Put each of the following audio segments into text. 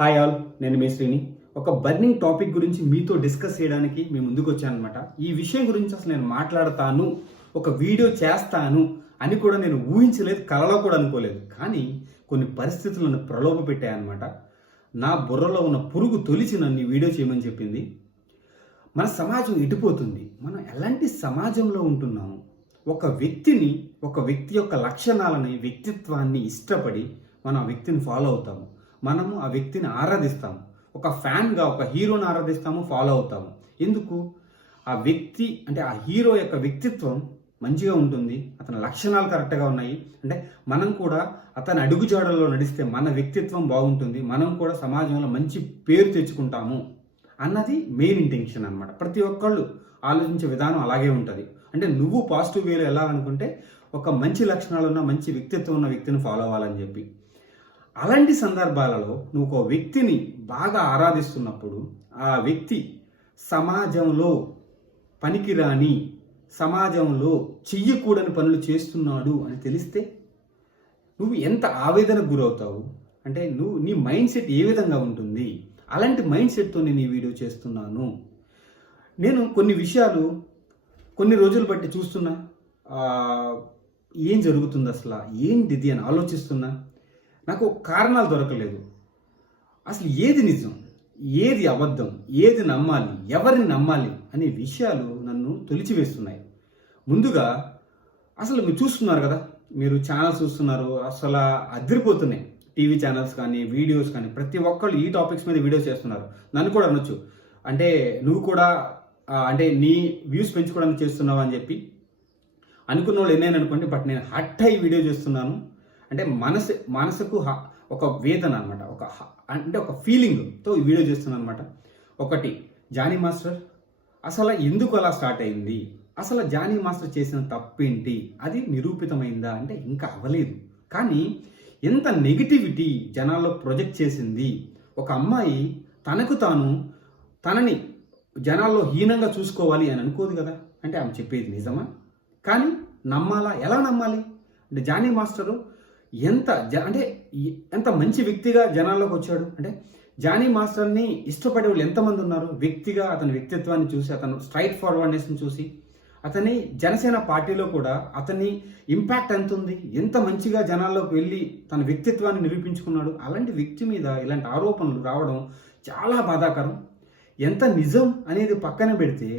Hi all, నేను మీ శ్రీని. ఒక burning topic గురించి మీతో డిస్కస్ చేయడానికి మేము ముందుకు వచ్చాను అనమాట. ఈ విషయం గురించి అసలు నేను మాట్లాడతాను, ఒక వీడియో చేస్తాను అని కూడా నేను ఊహించలేదు, కలలో కూడా అనుకోలేదు. కానీ కొన్ని పరిస్థితులు నన్ను ప్రలోభ పెట్టాయన్నమాట. నా బుర్రలో ఉన్న పురుగు తొలిచి నన్ను ఈ వీడియో చేయమని చెప్పింది. మన సమాజం ఎటుపోతుంది, మనం ఎలాంటి సమాజంలో ఉంటున్నాము, ఒక వ్యక్తి యొక్క లక్షణాలని, వ్యక్తిత్వాన్ని ఇష్టపడి మనం ఆ వ్యక్తిని ఫాలో అవుతాము. మనము ఆ వ్యక్తిని ఆరాధిస్తాము. ఒక ఫ్యాన్గా ఒక హీరోని ఆరాధిస్తాము, ఫాలో అవుతాము. ఎందుకు? ఆ వ్యక్తి అంటే ఆ హీరో యొక్క వ్యక్తిత్వం మంచిగా ఉంటుంది, అతని లక్షణాలు కరెక్ట్గా ఉన్నాయి అంటే మనం కూడా అతని అడుగుజాడల్లో నడిస్తే మన వ్యక్తిత్వం బాగుంటుంది, మనం కూడా సమాజంలో మంచి పేరు తెచ్చుకుంటాము అన్నది మెయిన్ ఇంటెన్షన్ అనమాట. ప్రతి ఒక్కళ్ళు ఆలోచించే విధానం అలాగే ఉంటుంది. అంటే నువ్వు పాజిటివ్ వేలో వెళ్ళాలనుకుంటే ఒక మంచి లక్షణాలు ఉన్న, మంచి వ్యక్తిత్వం ఉన్న వ్యక్తిని ఫాలో అవ్వాలని చెప్పి. అలాంటి సందర్భాలలో నువ్వు ఒక వ్యక్తిని బాగా ఆరాధిస్తున్నప్పుడు ఆ వ్యక్తి సమాజంలో పనికిరాని, సమాజంలో చెయ్యకూడని పనులు చేస్తున్నాడు అని తెలిస్తే నువ్వు ఎంత ఆవేదనకు గురవుతావు, అంటే నీ మైండ్ సెట్ ఏ విధంగా ఉంటుంది. అలాంటి మైండ్ సెట్తో నేను ఈ వీడియో చేస్తున్నాను. నేను కొన్ని విషయాలు కొన్ని రోజులు బట్టి చూస్తున్నా, ఏం జరుగుతుంది అసలు, ఏంటిది అని ఆలోచిస్తున్నా. నాకు కారణాలు దొరకలేదు. అసలు ఏది నిజం, ఏది అబద్ధం, ఏది నమ్మాలి, ఎవరిని నమ్మాలి అనే విషయాలు నన్ను తొలిచివేస్తున్నాయి. ముందుగా అసలు మీరు చూస్తున్నారు కదా, మీరు ఛానల్స్ చూస్తున్నారు, అసలు అదిరిపోతున్నాయి. టీవీ ఛానల్స్ కానీ, వీడియోస్ కానీ, ప్రతి ఒక్కళ్ళు ఈ టాపిక్స్ మీద వీడియోస్ చేస్తున్నారు. నన్ను కూడా అనొచ్చు, అంటే నువ్వు కూడా అంటే నీ వ్యూస్ పెంచుకోవడానికి చేస్తున్నావు అని చెప్పి అనుకున్న వాళ్ళు ఎన్నైనా అనుకోండి. బట్ నేను హట్ అయ్యి వీడియో చేస్తున్నాను. అంటే మనసుకు ఒక వేదన అనమాట, ఒక ఫీలింగ్తో ఈ వీడియో చేస్తున్నాను అనమాట. ఒకటి, జానీ మాస్టర్ అసలు ఎందుకు అలా స్టార్ట్ అయింది, అసలు జానీ మాస్టర్ చేసిన తప్పేంటి, అది నిరూపితమైందా అంటే ఇంకా అవ్వలేదు. కానీ ఎంత నెగిటివిటీ జనాల్లో ప్రొజెక్ట్ చేసింది. ఒక అమ్మాయి తనని జనాల్లో హీనంగా చూసుకోవాలి అని అనుకోదు కదా. అంటే ఆమె చెప్పేది నిజమా? కానీ నమ్మాలా? ఎలా నమ్మాలి? అంటే జానీ మాస్టరు ఎంత మంచి వ్యక్తిగా జనాల్లోకి వచ్చాడు. అంటే జానీ మాస్టర్ని ఇష్టపడే వాళ్ళు ఎంతమంది ఉన్నారు. వ్యక్తిగా అతని వ్యక్తిత్వాన్ని చూసి, అతను స్ట్రైట్ ఫార్వర్డ్నెస్ని చూసి, అతని జనసేన పార్టీలో కూడా అతని ఇంపాక్ట్ ఎంత ఉంది, ఎంత మంచిగా జనాల్లోకి వెళ్ళి తన వ్యక్తిత్వాన్ని నిరూపించుకున్నాడు. అలాంటి వ్యక్తి మీద ఇలాంటి ఆరోపణలు రావడం చాలా బాధాకరం. ఎంత నిజం అనేది పక్కన పెడితే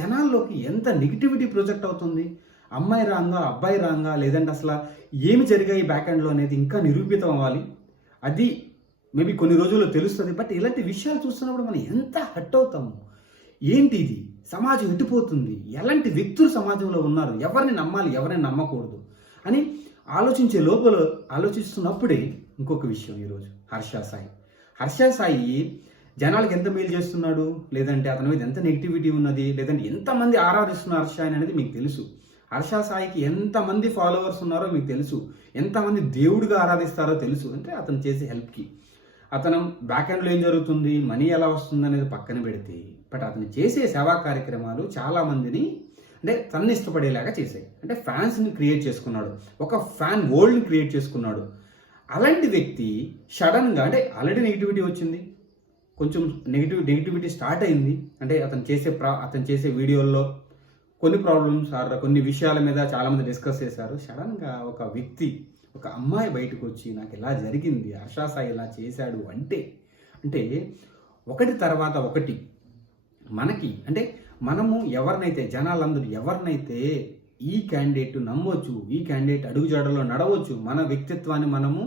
జనాల్లోకి ఎంత నెగిటివిటీ ప్రొజెక్ట్ అవుతుంది. అమ్మాయి రాంగా, అబ్బాయి రాంగా, లేదంటే అసలు ఏమి జరిగాయి బ్యాక్ ఎండ్లో అనేది ఇంకా నిరూపితం అవ్వాలి. అది మేబీ కొన్ని రోజుల్లో తెలుస్తుంది. బట్ ఇలాంటి విషయాలు చూస్తున్నప్పుడు మనం ఎంత హర్ట్ అవుతాము. ఏంటి ఇది, సమాజం ఎటుపోతుంది, ఎలాంటి వ్యక్తులు సమాజంలో ఉన్నారు, ఎవరిని నమ్మాలి, ఎవరిని నమ్మకూడదు అని ఆలోచిస్తున్నప్పుడే ఇంకొక విషయం. ఈరోజు హర్ష సాయి జనాలకు ఎంత మేలు చేస్తున్నాడు, లేదంటే అతని మీద ఎంత నెగిటివిటీ ఉన్నది, లేదంటే ఎంతమంది ఆరాధిస్తున్నారు హర్ష అనేది మీకు తెలుసు. హర్ష సాయికి ఎంతమంది ఫాలోవర్స్ ఉన్నారో మీకు తెలుసు, ఎంతమంది దేవుడిగా ఆరాధిస్తారో తెలుసు. అంటే అతను చేసే హెల్ప్కి, అతను బ్యాక్ ఎండ్లో ఏం జరుగుతుంది, మనీ ఎలా వస్తుంది అనేది పక్కన పెడితే, బట్ అతను చేసే సేవా కార్యక్రమాలు చాలామందిని అంటే తనని ఇష్టపడేలాగా చేశాయి. అంటే ఫ్యాన్స్ని క్రియేట్ చేసుకున్నాడు, ఒక ఫ్యాన్ వరల్డ్ని క్రియేట్ చేసుకున్నాడు. అలాంటి వ్యక్తి సడన్గా అంటే ఆల్రెడీ నెగిటివిటీ వచ్చింది, కొంచెం నెగిటివిటీ స్టార్ట్ అయింది. అంటే అతను చేసే వీడియోల్లో కొన్ని ప్రాబ్లమ్స్ కొన్ని విషయాల మీద చాలామంది డిస్కస్ చేశారు. సడన్గా ఒక అమ్మాయి బయటకు వచ్చి నాకు ఇలా జరిగింది, హర్ష సాయి ఇలా చేశాడు అంటే ఒకటి తర్వాత ఒకటి మనకి అంటే మనము జనాలందరూ ఎవరినైతే ఈ క్యాండిడేట్ నమ్మవచ్చు, ఈ క్యాండిడేట్ అడుగుజాడలో నడవచ్చు, మన వ్యక్తిత్వాన్ని మనము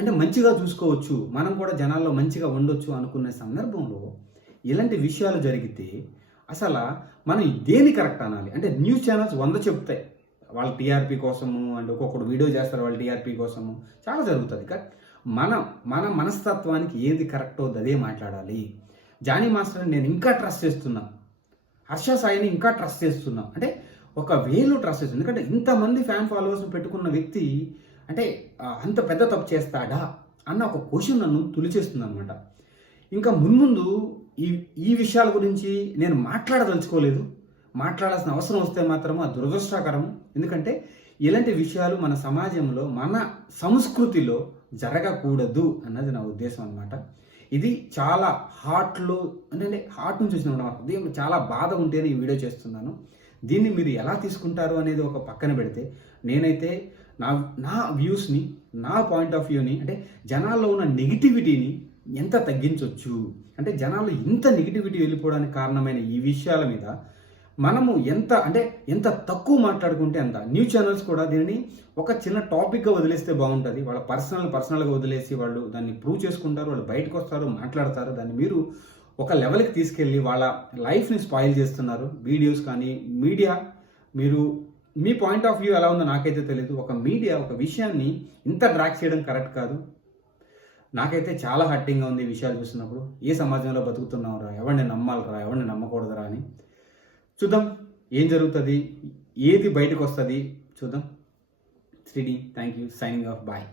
అంటే మంచిగా చూసుకోవచ్చు, మనం కూడా జనాల్లో మంచిగా ఉండొచ్చు అనుకునే సందర్భంలో ఇలాంటి విషయాలు జరిగితే అసలు మనం దేని కరెక్ట్ అనాలి? అంటే న్యూస్ ఛానల్స్ 100 చెప్తాయి వాళ్ళ టీఆర్పీ కోసము, అంటే ఒక్కొక్కడు వీడియో చేస్తారు వాళ్ళ టీఆర్పీ కోసము, చాలా జరుగుతుంది. కానీ మన మనస్తత్వానికి ఏది కరెక్ట్ అవుతుంది అదే మాట్లాడాలి. జానీ మాస్టర్ని నేను ఇంకా ట్రస్ట్ చేస్తున్నా, హర్ష సాయిని ఇంకా ట్రస్ట్ చేస్తున్నా. అంటే ఒక వేలో ట్రస్ట్ చేస్తుంది. ఎందుకంటే ఇంతమంది ఫ్యాన్ ఫాలోవర్స్ని పెట్టుకున్న వ్యక్తి అంటే అంత పెద్ద తప్పు చేస్తాడా అన్న ఒక క్వశ్చన్ నన్ను తులిచేస్తుంది అనమాట. ఇంకా మున్ముందు ఈ విషయాల గురించి నేను మాట్లాడదలుచుకోలేదు. మాట్లాడాల్సిన అవసరం వస్తే మాత్రం అది దురదృష్టకరం. ఎందుకంటే ఇలాంటి విషయాలు మన సమాజంలో, మన సంస్కృతిలో జరగకూడదు అన్నది నా ఉద్దేశం అనమాట. ఇది చాలా హార్ట్లో అంటే హార్ట్ నుంచి వచ్చిన హృదయంలో చాలా బాధ ఉంటేనే ఈ వీడియో చేస్తున్నాను. దీన్ని మీరు ఎలా తీసుకుంటారు అనేది ఒక పక్కన పెడితే, నేనైతే నా నా వ్యూస్ని, నా పాయింట్ ఆఫ్ వ్యూని, అంటే జనాల్లో ఉన్న నెగిటివిటీని ఎంత తగ్గించవచ్చు, అంటే జనాలు ఇంత నెగిటివిటీ వెళ్ళిపోవడానికి కారణమైన ఈ విషయాల మీద మనము ఎంత తక్కువ మాట్లాడుకుంటే అంత. న్యూస్ ఛానల్స్ కూడా దీనిని ఒక చిన్న టాపిక్గా వదిలేస్తే బాగుంటుంది. వాళ్ళ పర్సనల్గా వదిలేసి వాళ్ళు దాన్ని ప్రూవ్ చేసుకుంటారు, వాళ్ళు బయటకు వస్తారు, మాట్లాడతారు. దాన్ని మీరు ఒక లెవెల్కి తీసుకెళ్ళి వాళ్ళ లైఫ్ని స్పాయిల్ చేస్తున్నారు. వీడియోస్ కానీ మీడియా, మీరు మీ పాయింట్ ఆఫ్ వ్యూ ఎలా ఉందో నాకైతే తెలియదు. ఒక మీడియా ఒక విషయాన్ని ఇంత డ్రాక్ చేయడం కరెక్ట్ కాదు. నాకైతే చాలా హర్టింగ్గా ఉంది ఈ విషయాలు చూస్తున్నప్పుడు. ఏ సమాజంలో బతుకుతున్నావురా, ఎవరిని నమ్మాలరా, ఎవరిని నమ్మకూడదురా అని. చూద్దాం ఏం జరుగుతుంది, ఏది బయటకు వస్తుంది చూద్దాం. Srini, thank you, signing off, bye.